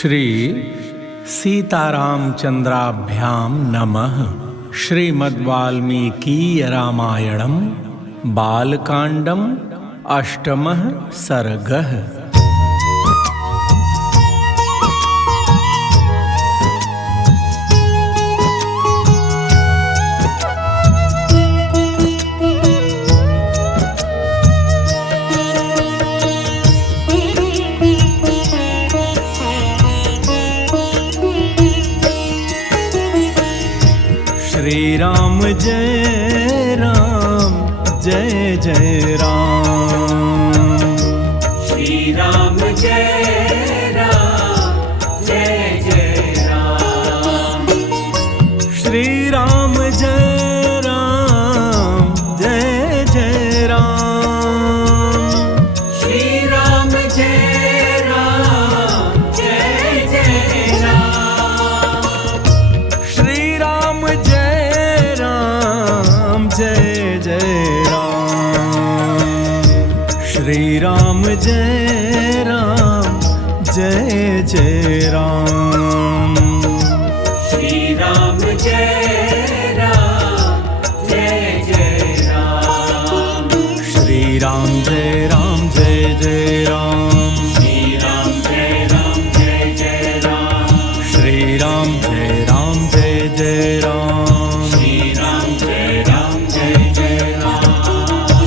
श्री सीतारामचंद्राभ्याम नमः। श्रीमद्वाल्मीकीय रामायणं बालकांडं अष्टमः सर्गः। श्री राम जय राम जय जय राम। श्री राम जय राम जय जय राम। श्री राम जय राम जय जय राम। श्री राम जय राम जय जय राम। श्री राम जय राम जय जय राम। श्री राम जय राम जय जय राम। श्री राम जय राम जय जय राम। श्री राम जय राम जय जय राम। श्री राम जय राम जय जय राम। श्री राम जय राम जय जय राम। श्री राम जय राम जय जय राम।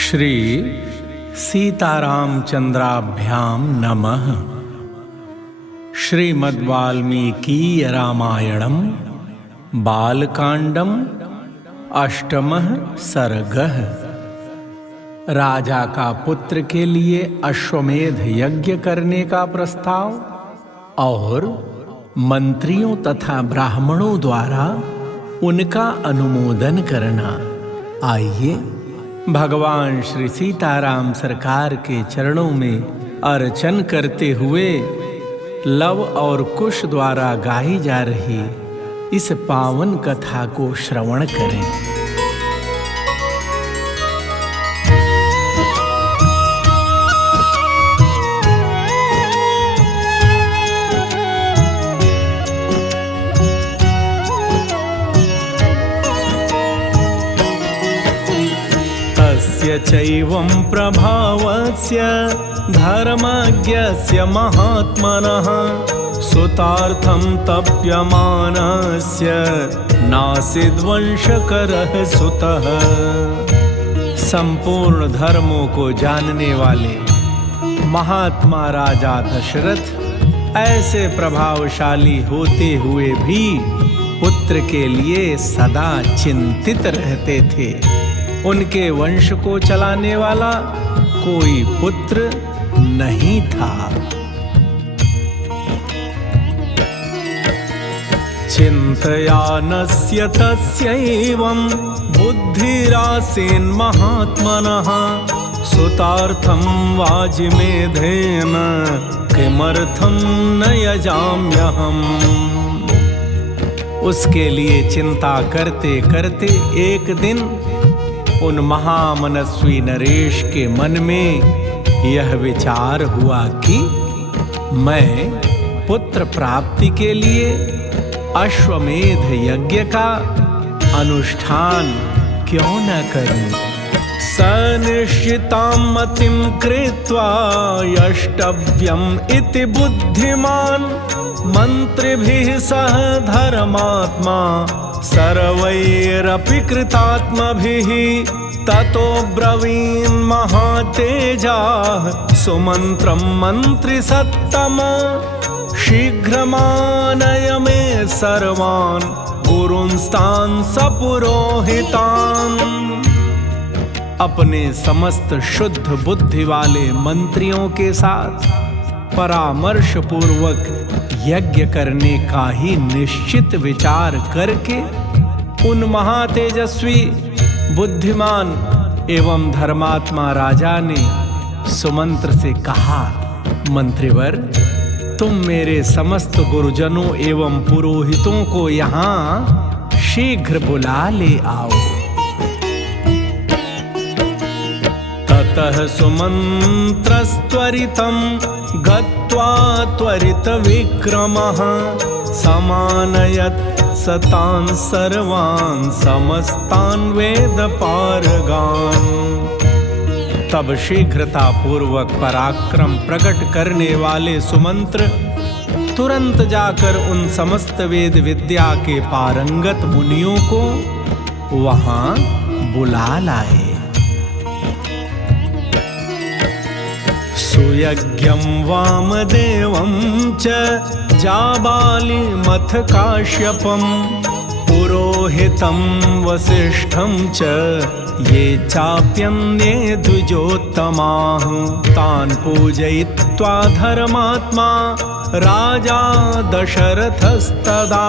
श्री सीतारामचंद्राभ्याम नमः। श्रीमद्वाल्मीकीय रामायणं बालकांडं अष्टमः सर्गः। राजा का पुत्र के लिए अश्वमेध यज्ञ करने का प्रस्ताव और मंत्रियों तथा ब्राह्मणों द्वारा उनका अनुमोदन करना। आइए भगवान श्री सीताराम सरकार के चरणों में अर्चन करते हुए लव और कुश द्वारा गाई जा रही इस पावन कथा को श्रवण करें। तस्य चैवं प्रभावस्य धर्मज्ञस्य महात्मनः सुतार्थं तप्यमानस्य नासीद्वंशकरः सुतः। संपूर्ण धर्मों को जानने वाले महात्मा राजा दशरथ ऐसे प्रभावशाली होते हुए भी पुत्र के लिए सदा चिंतित रहते थे। उनके वंश को चलाने वाला कोई पुत्र नहीं था। चिन्तयानस्य तस्यैवं बुद्धिरासीन् महात्मनः सुतार्थं वाजिमेधेन किमर्थं न यजाम्यहम्। उसके लिए चिंता करते करते एक दिन उन महामनस्वी नरेश के मन में यह विचार हुआ कि मैं पुत्र प्राप्ति के लिए अश्वमेध यज्ञ का अनुष्ठान क्यों न करूं। सनिश्चितां मतिं कृत्वा यष्टव्यम् इति बुद्धिमान् मंत्रिभिः सह धर्मात्मा सर्वैरपि कृतात्मभिः ततो ब्रवीन् महातेजाः सुमन्त्रं मन्त्रिसत्तम शीघ्रमानय मे सर्वान् गुरुंस्तान् सपुरोहितान्। अपने समस्त शुद्ध बुद्धि वाले मंत्रियों के साथ परामर्श पूर्वक यज्ञ करने का ही निश्चित विचार करके उन महातेजस्वी बुद्धिमान एवं धर्मात्मा राजा ने सुमंत्र से कहा, मंत्रिवर, तुम मेरे समस्त गुरुजनों एवं पुरोहितों को यहाँ शीघ्र बुला ले आओ। ततः सुमन्त्रस्त्वरितं गत्वा त्वरितविक्रमः समानयत् सतान् सर्वान् समस्तान् वेदपारगान्। तब शीघ्रता पूर्वक पराक्रम प्रकट करने वाले सुमंत्र तुरंत जाकर उन समस्त वेद विद्या के पारंगत मुनियों को वहां बुला लाए। सुयज्ञं वामदेवं च जाबालिमथ काश्यपं पुरोहितं वसिष्ठं च ये चाप्यन्ये द्विजोत्तमाः तान् पूजयित्वा धर्मात्मा राजा दशरथस्तदा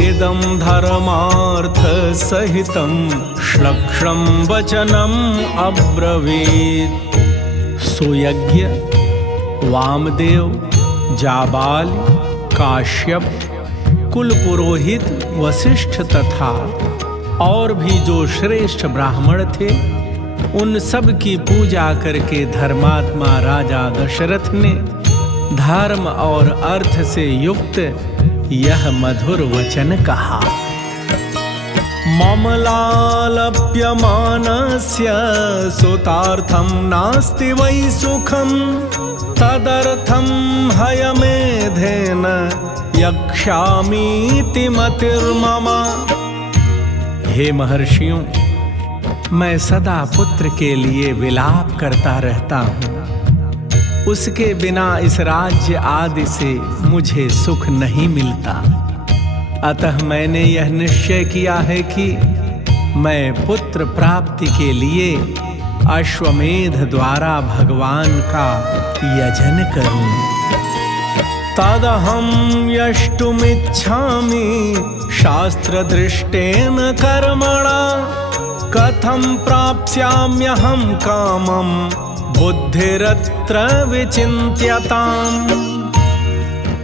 इदं धर्मार्थसहितं श्लक्ष्णं वचनम् अब्रवीत्। सुयज्ञ, वामदेव, जाबाल, काश्यप, कुल पुरोहित वशिष्ठ तथा और भी जो श्रेष्ठ ब्राह्मण थे, उन सब की पूजा करके धर्मात्मा राजा दशरथ ने धर्म और अर्थ से युक्त यह मधुर वचन कहा। ममलालप्यमानस्य सुतार्थं नास्ति वै सुखं तदर्थं हयमेधेन यक्ष्यामीति मतिर्मम। हे महर्षियों, मैं सदा पुत्र के लिए विलाप करता रहता हूँ। उसके बिना इस राज्य आदि से मुझे सुख नहीं मिलता। अतः मैंने यह निश्चय किया है कि मैं पुत्र प्राप्ति के लिए अश्वमेध द्वारा भगवान का यजन करूं। तदहं यष्टुमिच्छामि शास्त्रदृष्टेन कर्मणा कथं प्राप्स्याम्यहं कामं बुद्धिरत्र विचिन्त्यताम्।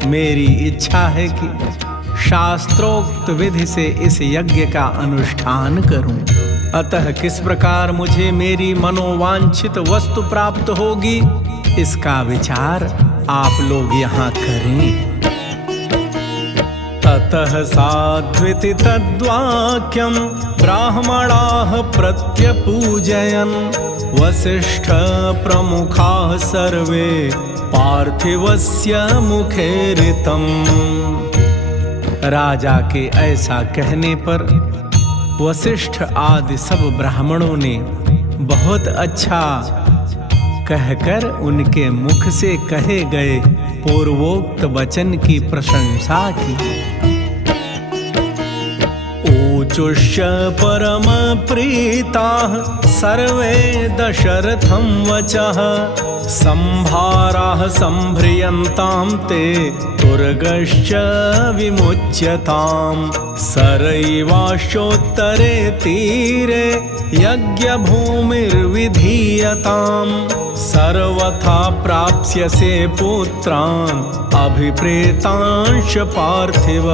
मेरी इच्छा है कि शास्त्रोक्त विधि से इस यज्ञ का अनुष्ठान करूं। अतः किस प्रकार मुझे मेरी मनोवांछित वस्तु प्राप्त होगी, इसका विचार आप लोग यहाँ करें। ततः साध्विति तद्वाक्यं ब्राह्मणाः प्रत्यपूजयन् वसिष्ठ प्रमुखाः सर्वे पार्थिवस्य मुखे ऋतं। राजा के ऐसा कहने पर वशिष्ठ आदि सब ब्राह्मणों ने बहुत अच्छा कहकर उनके मुख से कहे गए पूर्वोक्त वचन की प्रशंसा की। ऊचुष्य परम प्रीताः सर्वे दशरथं वचः संभाराः संभ्रियन्तां ते तुर्गश्च विमुच्यताम्। सरैवाश्चोत्तरे तीरे यज्ञभूमिर्विधीयताम्। सर्वथा प्राप्स्यसे पुत्रान् अभिप्रेतांश पार्थिव।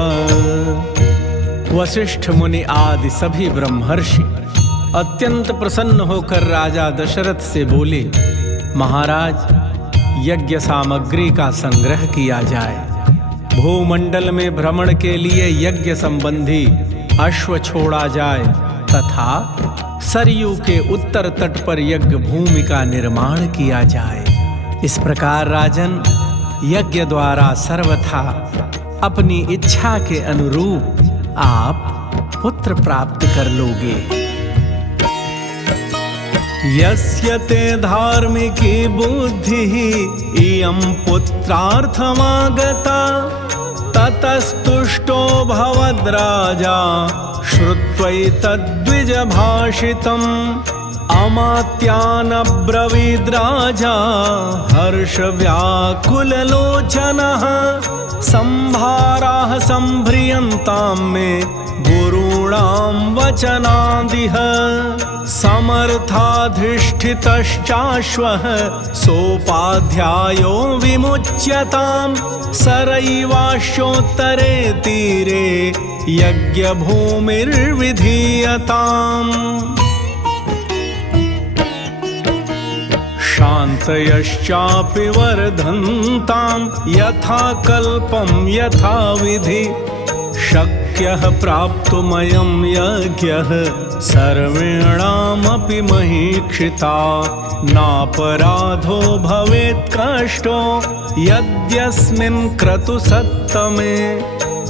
वशिष्ठ मुनि आदि सभी ब्रह्मर्षि अत्यंत प्रसन्न होकर राजा दशरथ से बोले, महाराज, यज्ञ सामग्री का संग्रह किया जाए। भूमंडल में भ्रमण के लिए यज्ञ संबंधी अश्व छोड़ा जाए तथा सरयू के उत्तर तट पर यज्ञ भूमि का निर्माण किया जाए। इस प्रकार राजन, यज्ञ द्वारा सर्वथा अपनी इच्छा के अनुरूप आप पुत्र प्राप्त कर लोगे। यस्य ते धार्मिकी बुद्धिः इयं पुत्रार्थमागता ततस्तुष्टो भवद्राजा श्रुत्वैतद्विजभाषितम्। अमात्यानब्रवीद्राजा हर्षव्याकुललोचनः संभाराः संभ्रियन्तां मे गुरूणां वचनादिह। समर्थाधिष्ठितश्चाश्वः सोपाध्यायो विमुच्यतां। सरैवाश्चोत्तरे तीरे यज्ञभूमिर्विधीयताम्। क्षान्तयश्चापि वर्धन्तां यथा कल्पं यथा विधि शक्यः प्राप्तुमयं यज्ञः सर्वेणामपि महीक्षिता नापराधो भवेत् कष्टो यद्यस्मिन् क्रतुसत्तमे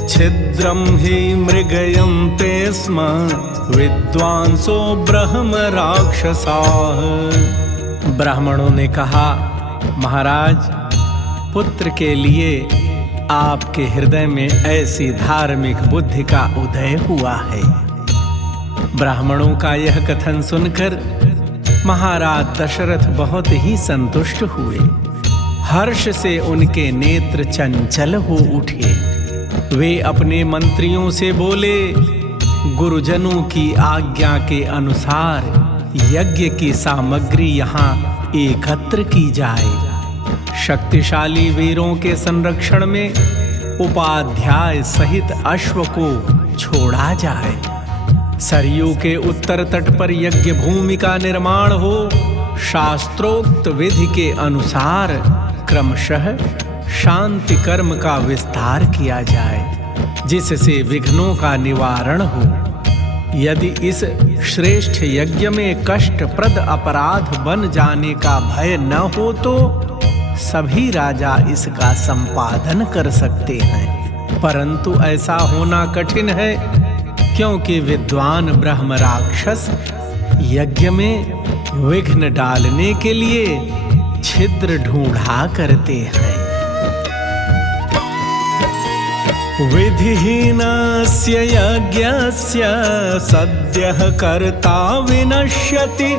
छिद्रं हि मृगयन्ते स्म विद्वांसो ब्रह्म राक्षसाः। ब्राह्मणों ने कहा, महाराज, पुत्र के लिए आपके हृदय में ऐसी धार्मिक बुद्धि का उदय हुआ है। ब्राह्मणों का यह कथन सुनकर महाराज दशरथ बहुत ही संतुष्ट हुए। हर्ष से उनके नेत्र चंचल हो उठे। वे अपने मंत्रियों से बोले, गुरुजनों की आज्ञा के अनुसार यज्ञ की सामग्री यहाँ एकत्र की जाए। शक्तिशाली वीरों के संरक्षण में उपाध्याय सहित अश्व को छोड़ा जाए। सरयू के उत्तर तट पर यज्ञ भूमि का निर्माण हो। शास्त्रोक्त विधि के अनुसार क्रमशः शांति कर्म का विस्तार किया जाए, जिससे विघ्नों का निवारण हो। यदि इस श्रेष्ठ यज्ञ में कष्टप्रद अपराध बन जाने का भय न हो तो सभी राजा इसका संपादन कर सकते हैं, परंतु ऐसा होना कठिन है, क्योंकि विद्वान ब्रह्म राक्षस यज्ञ में विघ्न डालने के लिए छिद्र ढूंढा करते हैं। विधिहीनस्य यज्ञस्य सद्यः कर्ता विनश्यति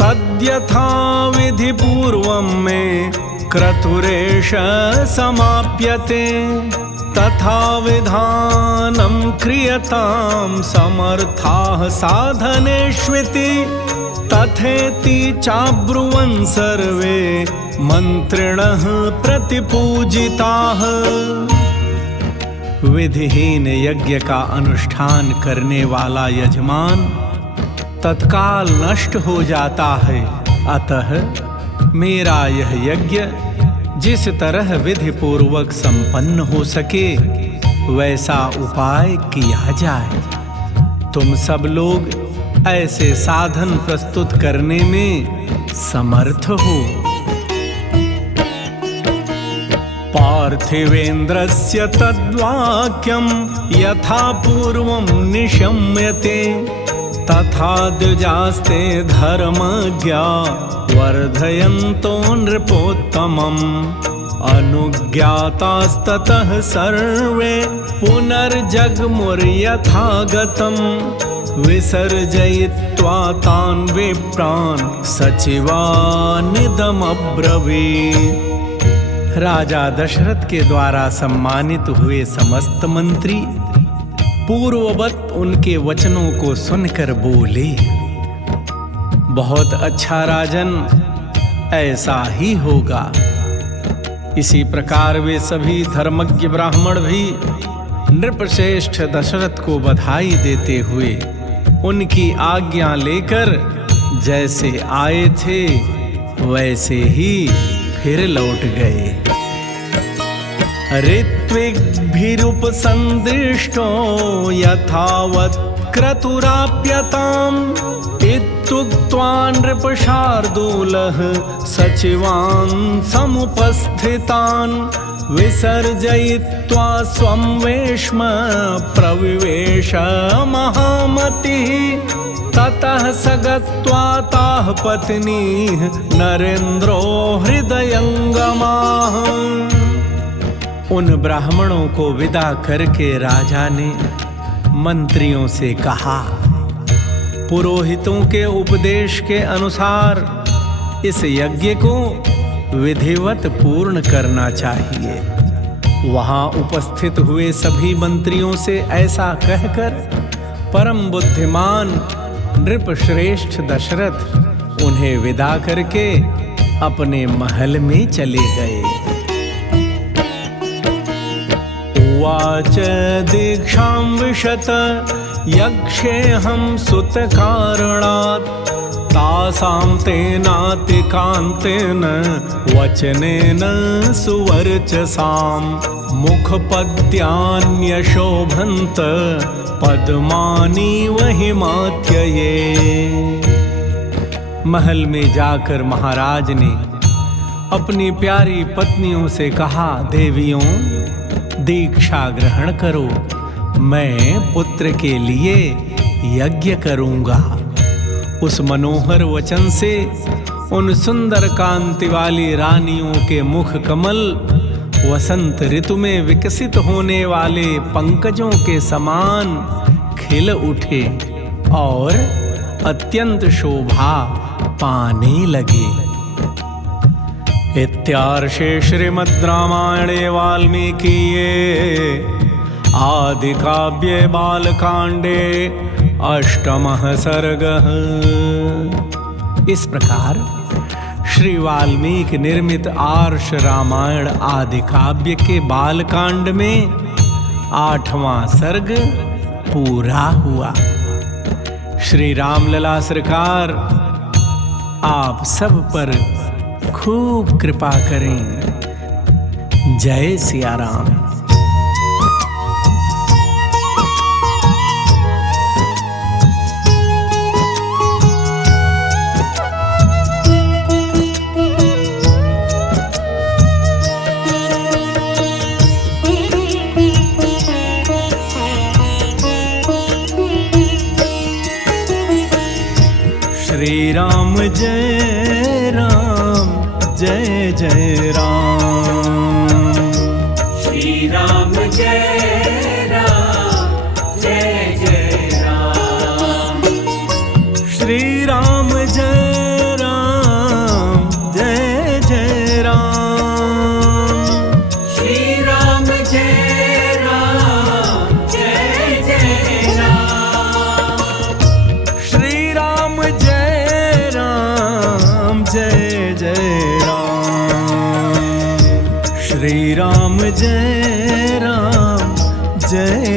तद्यथा विधि पूर्वं मे क्रतुरेष समाप्यते तथा विधानं क्रियतां समर्थाः साधनेष्विति तथेति चाब्रुवन् सर्वे मंत्रिणः प्रतिपूजिताः। विधिहीन यज्ञ का अनुष्ठान करने वाला यजमान तत्काल नष्ट हो जाता है, अतः मेरा यह यज्ञ जिस तरह विधि पूर्वक संपन्न हो सके वैसा उपाय किया जाए। तुम सब लोग ऐसे साधन प्रस्तुत करने में समर्थ हो। पार्थिवेन्द्रस्य तद्वाक्यं यथा पूर्वं निशम्यते तथा द्विजास्ते धर्मज्ञा वर्धयन्तो नृपोत्तमम् अनुज्ञातास्ततः सर्वे पुनर्जग्मुर्यथागतम् विसर्जयित्वा तान् विप्रान् सचिवानिदमब्रवीत्। राजा दशरथ के द्वारा सम्मानित हुए समस्त मंत्री पूर्ववत उनके वचनों को सुनकर बोले, बहुत अच्छा राजन, ऐसा ही होगा। इसी प्रकार वे सभी धर्मज्ञ ब्राह्मण भी नृपश्रेष्ठ दशरथ को बधाई देते हुए उनकी आज्ञा लेकर जैसे आए थे वैसे ही फिर लौट गए। ऋत्विग्भिरुपसंदृष्टो यथावत् क्रतुराप्यताम् इत्युक्त्वा नृपशार्दूलः सचिवान् समुपस्थितान् विसर्जयित्वा स्वं वेश्म प्रविवेश महामतिः ततः स गत्वा ताः पत्नीः नरेन्द्रो हृदयंगमाः। उन ब्राह्मणों को विदा करके राजा ने मंत्रियों से कहा, पुरोहितों के उपदेश के अनुसार इस यज्ञ को विधिवत पूर्ण करना चाहिए। वहां उपस्थित हुए सभी मंत्रियों से ऐसा कहकर परम बुद्धिमान नृपश्रेष्ठ दशरथ उन्हें विदा करके अपने महल में चले गए। उवाच दीक्षां विशत यक्षेऽहं सुतकारणात् ता भासां तेनातिकान्तेन वचनेन सुवर्चसां मुखपद्यान्यशोभन्त पद्मानीव हिमात्यये। महल में जाकर महाराज ने अपनी प्यारी पत्नियों से कहा, देवियों दीक्षा ग्रहण करो, मैं पुत्र के लिए यज्ञ करूंगा। उस मनोहर वचन से उन सुंदर कांति वाली रानियों के मुख कमल वसंत ऋतु में विकसित होने वाले पंकजों के समान खिल उठे और अत्यंत शोभा पाने लगे। इत्यार्षे श्रीमद् रामायणे वाल्मीकिये आदिकाव्ये बालकांडे अष्टमः सर्गः। इस प्रकार श्री वाल्मीकि निर्मित आर्ष रामायण आदि काव्य के बालकांड में 8वां सर्ग पूरा हुआ। श्री रामलला सरकार आप सब पर खूब कृपा करें। जय सिया राम। श्री राम जय राम जय जय राम। श्री राम जय राम जय जय राम। श्री राम जय राम जय जय राम। श्री राम जय राम जय जय राम। श्री राम जय राम जय जय राम। श्री राम जय राम जय